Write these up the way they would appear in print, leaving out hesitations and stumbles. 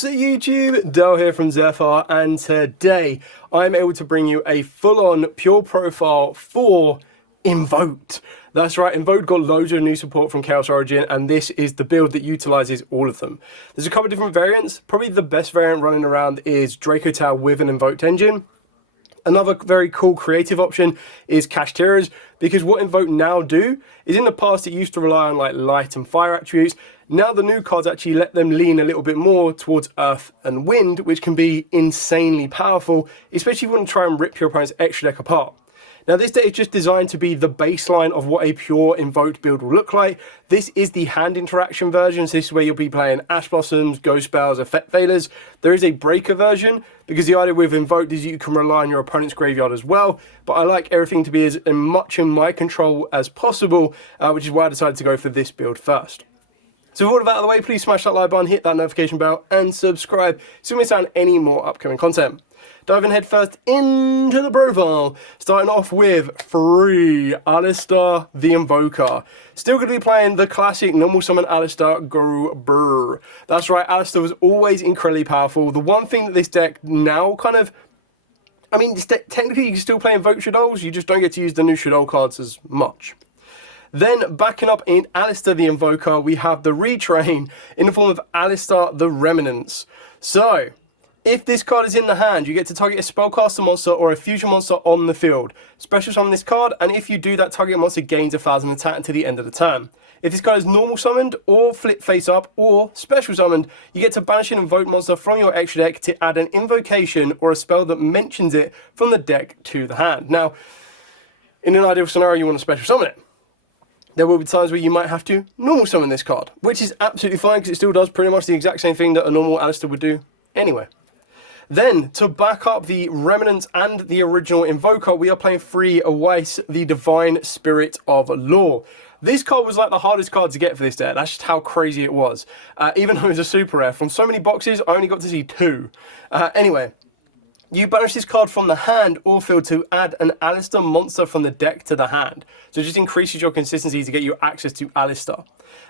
What's up YouTube? Dale here from Zephyr, and today I'm able to bring you a full-on pure profile for Invoked. That's right, Invoked got loads of new support from Chaos Origin, and this is the build that utilizes all of them. There's a couple of different variants. Probably the best variant running around is Draco Tau with an Invoked engine. Another very cool creative option is Cashtiras, because what Invoked now do is, in the past it used to rely on like light and fire attributes. Now the new cards actually let them lean a little bit more towards earth and wind, which can be insanely powerful, especially if you want to try and rip your opponent's extra deck apart. Now this deck is just designed to be the baseline of what a pure Invoked build will look like. This is the hand interaction version, so this is where you'll be playing Ash Blossoms, Ghost Spells, Effect Veilers. There is a breaker version, because the idea with Invoked is you can rely on your opponent's graveyard as well, but I like everything to be as much in my control as possible, which is why I decided to go for this build first. So with all of that out of the way, please smash that like button, hit that notification bell, and subscribe so you don't miss out on any more upcoming content. Diving head first into the profile, starting off with free Alistar the Invoker. Still going to be playing the classic normal summon Alistar Guru Brr. That's right, Alistar was always incredibly powerful. The one thing that this deck now kind of, this deck, technically you can still play Invoked Shaddolls, you just don't get to use the new Shaddoll cards as much. Then, backing up in Alistar the Invoker, we have the retrain in the form of Alistar the Remnants. So, if this card is in the hand, you get to target a spellcaster monster or a fusion monster on the field. Special summon this card, and if you do that, target monster gains 1000 attack until the end of the turn. If this card is normal summoned, or flip face up, or special summoned, you get to banish an invoked monster from your extra deck to add an invocation or a spell that mentions it from the deck to the hand. Now, in an ideal scenario, you want to special summon it. There will be times where you might have to normal summon this card, which is absolutely fine because it still does pretty much the exact same thing that a normal Alistar would do anyway. Then, to back up the Remnants and the original Invoker, we are playing free Awais, the Divine Spirit of Law. This card was like the hardest card to get for this deck. That's just how crazy it was. Even though it was a super rare. From so many boxes, I only got to see 2. Anyway. You banish this card from the hand or field to add an Alistar monster from the deck to the hand. So it just increases your consistency to get you access to Alistar.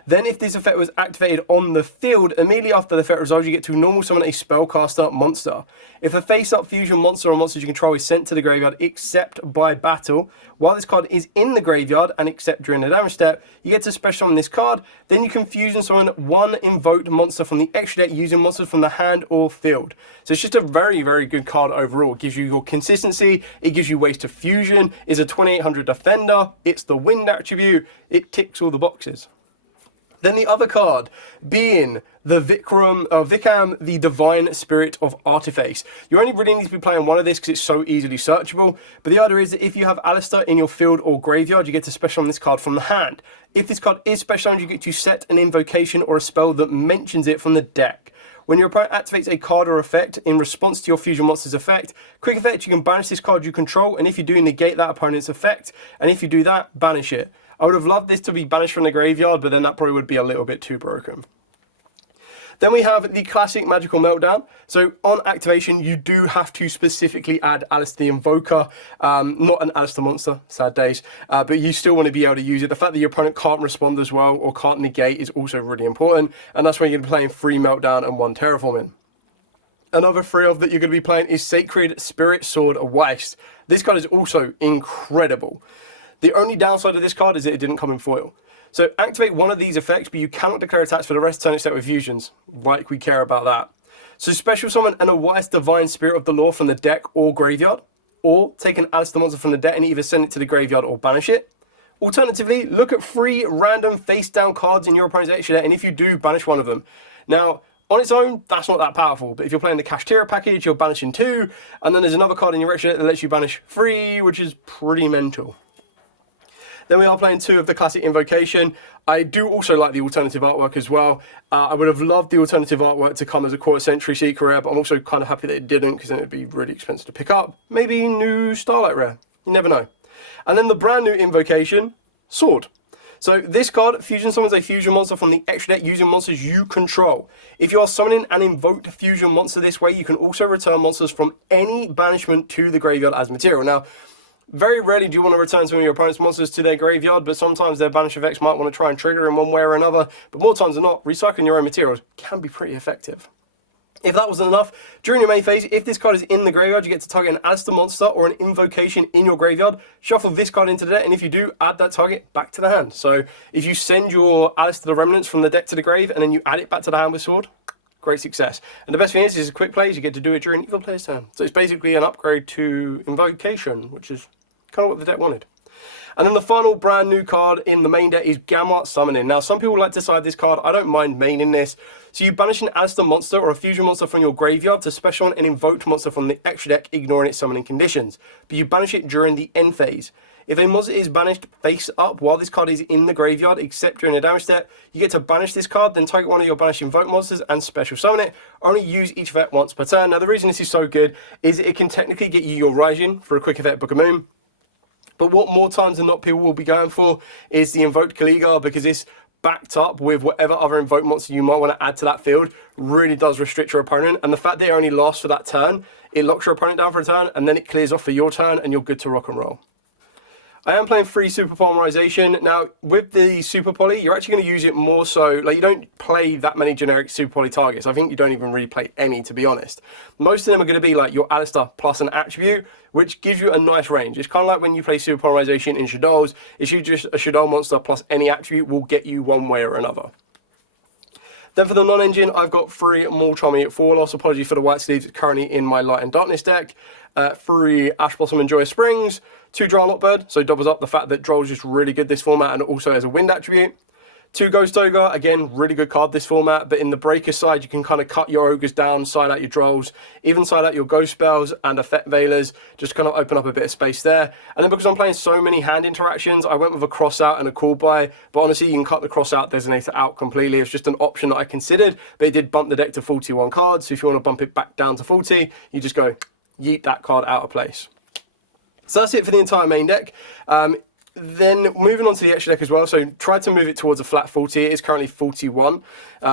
Then if this effect was activated on the field, immediately after the effect resolves, you get to normal summon a spellcaster monster. If a face-up fusion monster or monsters you control is sent to the graveyard except by battle, while this card is in the graveyard and except during the damage step, you get to special summon this card. Then you can fusion summon one invoked monster from the extra deck using monsters from the hand or field. So it's just a very, very good card overall. It gives you your consistency, it gives you ways to fusion, it's a 2800 defender, it's the wind attribute, it ticks all the boxes. Then the other card being the Vikram, the Divine Spirit of Artiface. You only really need to be playing one of this because it's so easily searchable. But the idea is that if you have Alistar in your field or graveyard, you get to special summon this card from the hand. If this card is special summoned, you get to set an invocation or a spell that mentions it from the deck. When your opponent activates a card or effect in response to your fusion monster's effect, quick effect, you can banish this card you control, and if you do, negate that opponent's effect, and if you do that, banish it. I would have loved this to be banished from the graveyard, but then that probably would be a little bit too broken. Then we have the classic Magical Meltdown. So on activation, you do have to specifically add Alistar the Invoker, not an Alistar monster, sad days, but you still want to be able to use it. The fact that your opponent can't respond as well or can't negate is also really important, and that's when you're playing free Meltdown and 1 Terraforming. Another free of that you're going to be playing is Sacred Spirit Sword Awais. This card is also incredible. The only downside of this card is that it didn't come in foil. So activate one of these effects, but you cannot declare attacks for the rest of the turn except with fusions. Like we care about that. So special summon an Awais Divine Spirit of the Law from the deck or graveyard. Or take an Alistar monster from the deck and either send it to the graveyard or banish it. Alternatively, look at 3 random face-down cards in your opponent's extra deck, and if you do, banish one of them. Now, on its own, that's not that powerful, but if you're playing the Kashtira package, you're banishing 2, and then there's another card in your extra deck that lets you banish 3, which is pretty mental. Then we are playing 2 of the classic Invocation. I do also like the alternative artwork as well. I would have loved the alternative artwork to come as a quarter century secret rare, but I'm also kind of happy that it didn't, because then it'd be really expensive to pick up. Maybe new Starlight rare. You never know. And then the brand new Invocation, Sword. So this card, fusion summons a fusion monster from the extra deck using monsters you control. If you are summoning an invoked fusion monster this way, you can also return monsters from any banishment to the graveyard as material. Now, very rarely do you want to return some of your opponent's monsters to their graveyard, but sometimes their banish effects might want to try and trigger in one way or another. But more times than not, recycling your own materials can be pretty effective. If that wasn't enough, during your main phase, if this card is in the graveyard, you get to target an Alistair monster or an invocation in your graveyard, shuffle this card into the deck, and if you do, add that target back to the hand. So if you send your Alistair the Remnants from the deck to the grave, and then you add it back to the hand with Sword, great success. And the best thing is it's a quick play, you get to do it during either player's turn. So it's basically an upgrade to Invocation, which is kind of what the deck wanted. And then the final brand new card in the main deck is Gamart Summoning. Now, some people like to side this card. I don't mind maining this. So you banish an Alistair monster or a fusion monster from your graveyard to special an invoked monster from the extra deck, ignoring its summoning conditions. But you banish it during the end phase. If a monster is banished face up while this card is in the graveyard, except during a damage step, you get to banish this card, then target one of your banished invoked monsters and special summon it. Only use each effect once per turn. Now, the reason this is so good is it can technically get you your Raijin for a quick effect Book of Moon. But what more times than not people will be going for is the Invoked Khaligar, because it's backed up with whatever other invoked monster you might want to add to that field, really does restrict your opponent. And the fact that it only lasts for that turn, it locks your opponent down for a turn, and then it clears off for your turn, and you're good to rock and roll. I am playing free Super Polymerization. Now, with the Super Poly, you're actually going to use it more so, like, you don't play that many generic Super Poly targets. I think you don't even really play any, to be honest. Most of them are going to be like your Alistair plus an attribute, which gives you a nice range. It's kind of like when you play Super Polymerization in Shadows, it's usually just a Shadow monster plus any attribute will get you one way or another. Then for the non-engine, I've got 3 Molchami at 4 loss. Apologies for the white sleeves, it's currently in my Light and Darkness deck. 3 Ash Blossom and Joyous Springs, 2 Drow Bird, so doubles up the fact that Droll's just really good this format and also has a wind attribute. 2 Ghost Ogre, again, really good card this format, but in the Breaker side, you can kind of cut your Ogres down, side out your Drolls, even side out your Ghost Spells and Effect Veilers, just kind of open up a bit of space there. And then because I'm playing so many hand interactions, I went with a cross out and a call by, but honestly, you can cut the cross out designator out completely. It's just an option that I considered, but it did bump the deck to 41 cards, so if you want to bump it back down to 40, you just go yeet that card out of place. So that's it for the entire main deck. Then moving on to the extra deck as well, so try to move it towards a flat 40. It is currently 41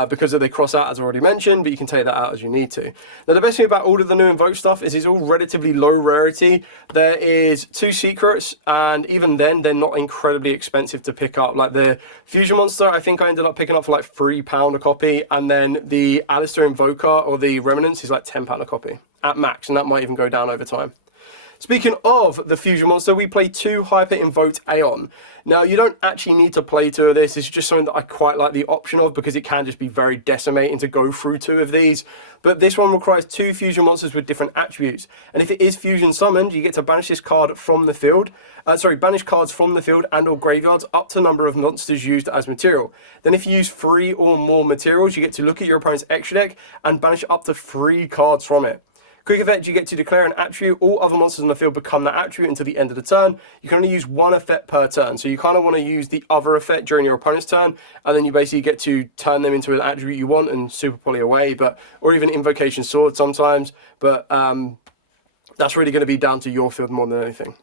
because of the cross out, as already mentioned, but you can take that out as you need to. Now, the best thing about all of the new Invoke stuff is it's all relatively low rarity. There is 2 secrets, and even then, they're not incredibly expensive to pick up. Like the Fusion Monster, I think I ended up picking up for like £3 a copy, and then the Alistair Invoker or the Remnants is like £10 a copy at max, and that might even go down over time. Speaking of the Fusion Monster, we play 2 Hyper Invoked Aeon. Now, you don't actually need to play 2 of this. It's just something that I quite like the option of because it can just be very decimating to go through 2 of these. But this one requires 2 Fusion Monsters with different attributes. And if it is Fusion Summoned, you get to banish this card from the field. Banish cards from the field and or graveyards up to the number of monsters used as material. Then if you use 3 or more materials, you get to look at your opponent's extra deck and banish up to 3 cards from it. Quick effect, you get to declare an attribute. All other monsters in the field become that attribute until the end of the turn. You can only use 1 effect per turn. So you kind of want to use the other effect during your opponent's turn, and then you basically get to turn them into an attribute you want and super poly away, or even Invocation Sword sometimes. But that's really going to be down to your field more than anything.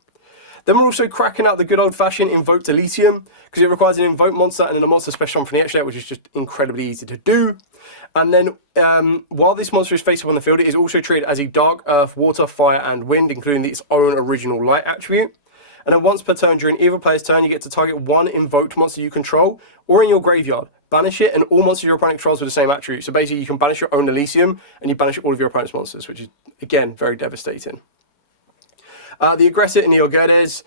Then we're also cracking out the good old-fashioned Invoked Elysium, because it requires an Invoked monster and then a monster special from the extra deck, which is just incredibly easy to do. And then, while this monster is face up on the field, it is also treated as a Dark, Earth, Water, Fire, and Wind, including its own original Light attribute. And then once per turn during either player's turn, you get to target 1 Invoked monster you control, or in your graveyard. Banish it, and all monsters your opponent controls with the same attribute. So basically, you can banish your own Elysium, and you banish all of your opponent's monsters, which is, again, very devastating. The Aggressor in the Yogedes,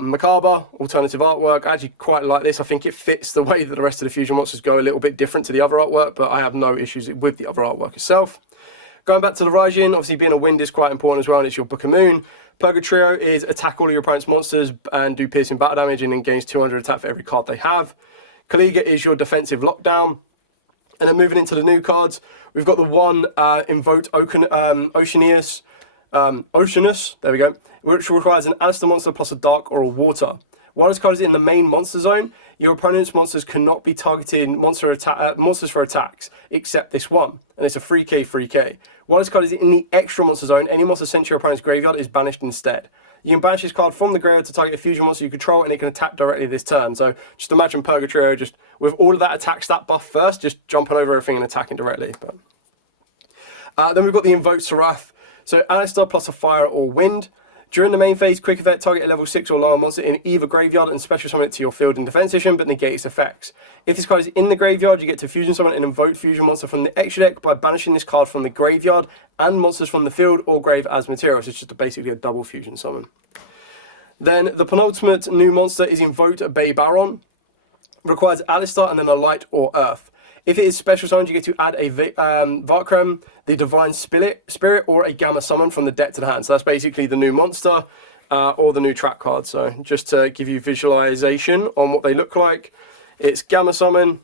Macabre, alternative artwork. I actually quite like this. I think it fits the way that the rest of the Fusion monsters go, a little bit different to the other artwork, but I have no issues with the other artwork itself. Going back to the Raijin, obviously being a wind is quite important as well, and it's your Book of Moon. Purgatrio is attack all of your opponent's monsters and do piercing battle damage, and then gains 200 attack for every card they have. Khaligar is your defensive lockdown. And then moving into the new cards, we've got the 1 Invoked Oceanus, there we go, which requires an Alistair monster plus a Dark or a Water. While this card is in the main monster zone, your opponent's monsters cannot be targeting monsters for attacks, except this one, and it's a 3k, 3k. While this card is in the extra monster zone, any monster sent to your opponent's graveyard is banished instead. You can banish this card from the graveyard to target a fusion monster you control, and it can attack directly this turn. So just imagine Purgatrio just with all of that attack stat buff first, just jumping over everything and attacking directly. But then we've got the Invoked Sarath. So Alistair plus a Fire or Wind. During the main phase, quick effect, target a level 6 or lower monster in either graveyard and special summon it to your field in defense position, but negate its effects. If this card is in the graveyard, you get to fusion summon an invoked fusion monster from the extra deck by banishing this card from the graveyard and monsters from the field or grave as material. So it's just basically a double fusion summon. Then the penultimate new monster is Invoked Bay Baron. Requires Alistar and then a light or earth. If it is special summoned, you get to add a Varkrem, the Divine Spirit, or a Gamma Summon from the deck to the hand. So that's basically the new monster or the new trap card. So just to give you visualization on what they look like, it's Gamma Summon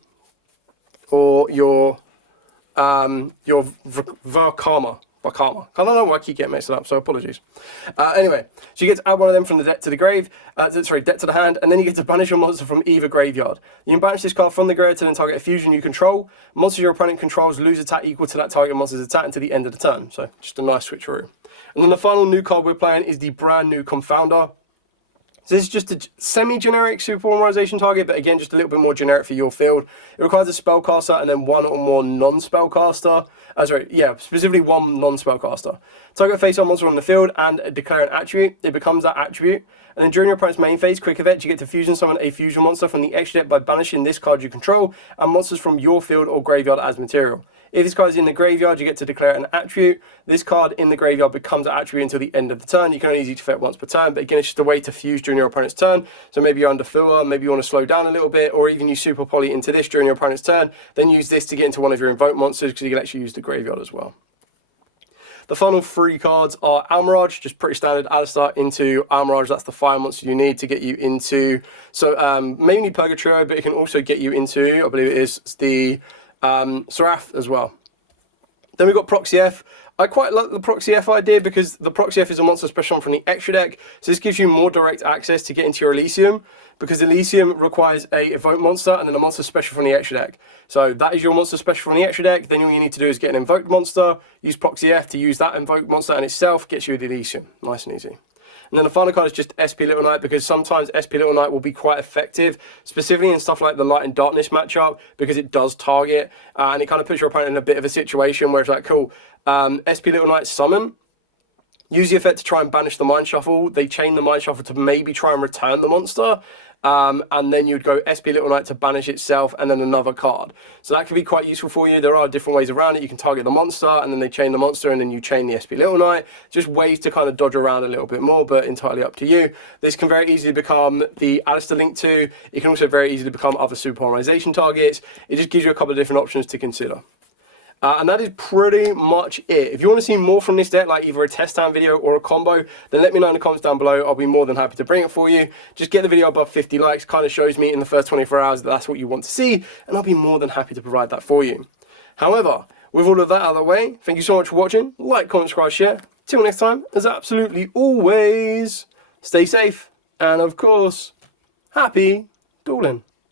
or your Varkarma. I don't know why I keep getting mixed up, so apologies. Anyway, so you get to add one of them from the deck to the deck to the hand, and then you get to banish your monster from either graveyard. You can banish this card from the graveyard to then target a fusion you control. Monsters your opponent controls lose attack equal to that target monster's attack until the end of the turn. So just a nice switcheroo. And then the final new card we're playing is the brand new Confounder. So this is just a semi-generic super polymerization target, but again, just a little bit more generic for your field. It requires a spellcaster and then one or more non-spellcaster. Specifically one non-spellcaster. Target face-on monster on the field and declare an attribute. It becomes that attribute. And then during your opponent's main phase, quick event, you get to fusion summon a fusion monster from the extra deck by banishing this card you control and monsters from your field or graveyard as material. If this card is in the graveyard, you get to declare an attribute. This card in the graveyard becomes an attribute until the end of the turn. You can only use each effect once per turn, but again, it's just a way to fuse during your opponent's turn. So maybe you're under filler, maybe you want to slow down a little bit, or even use Super Poly into this during your opponent's turn, then use this to get into one of your Invoke monsters, because you can actually use the graveyard as well. The final 3 cards are Almirage, just pretty standard Alistar into Almirage. That's the fire monster you need to get you into, mainly Purgatrio, but it can also get you into, I believe it is, the Seraph as well. Then we've got Proxy F. I quite like the Proxy F idea because the Proxy F is a monster special from the extra deck. So this gives you more direct access to get into your Elysium, because Elysium requires a Evoke monster and then a monster special from the extra deck. So that is your monster special from the extra deck. Then all you need to do is get an Invoked monster, use Proxy F to use that Invoked monster, and itself gets you the Elysium. Nice and easy. And then the final card is just SP Little Knight, because sometimes SP Little Knight will be quite effective, specifically in stuff like the Light and Darkness matchup, because it does target, and it kind of puts your opponent in a bit of a situation where it's like, cool, SP Little Knight summon, use the effect to try and banish the Mind Shuffle, they chain the Mind Shuffle to maybe try and return the monster, and then you'd go SP Little Knight to banish itself and then another card. So that can be quite useful for you. There are different ways around it. You can target the monster and then they chain the monster and then you chain the SP Little Knight. Just ways to kind of dodge around a little bit more, but entirely up to you. This can very easily become the Alistar Link 2. It can also very easily become other super polarization targets. It just gives you a couple of different options to consider. And that is pretty much it. If you want to see more from this deck, like either a test time video or a combo, then let me know in the comments down below. I'll be more than happy to bring it for you. Just get the video above 50 likes, kind of shows me in the first 24 hours that that's what you want to see, and I'll be more than happy to provide that for you. However, with all of that out of the way, thank you so much for watching. Like, comment, subscribe, share. Till next time, as absolutely always, stay safe, and of course, happy dueling.